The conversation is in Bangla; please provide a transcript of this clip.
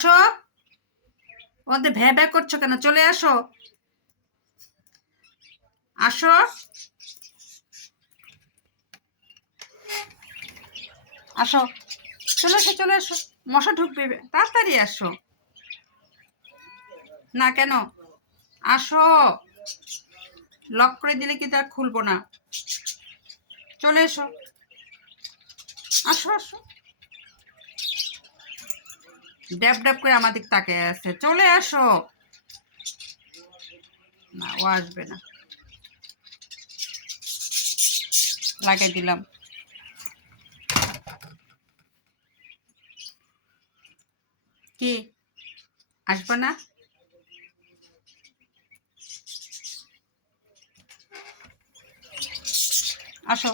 আসো, ওদের ভ্যা ভ্যা করছো কেন? চলে আসো, আসো, আসো, চলে আসো, চলে আসো। মশা ঢুকবে, তাড়াতাড়ি আসো। না কেন? আসো, লক করে দিলে কি তার খুলবো না? চলে এসো, আসো, আসো। ড্যাব ড্যাব করে আমাদের তাকে আছে, চলে আসো। না, ও আসবে না। লাগিয়ে দিলাম। কি আসবে না? আসো।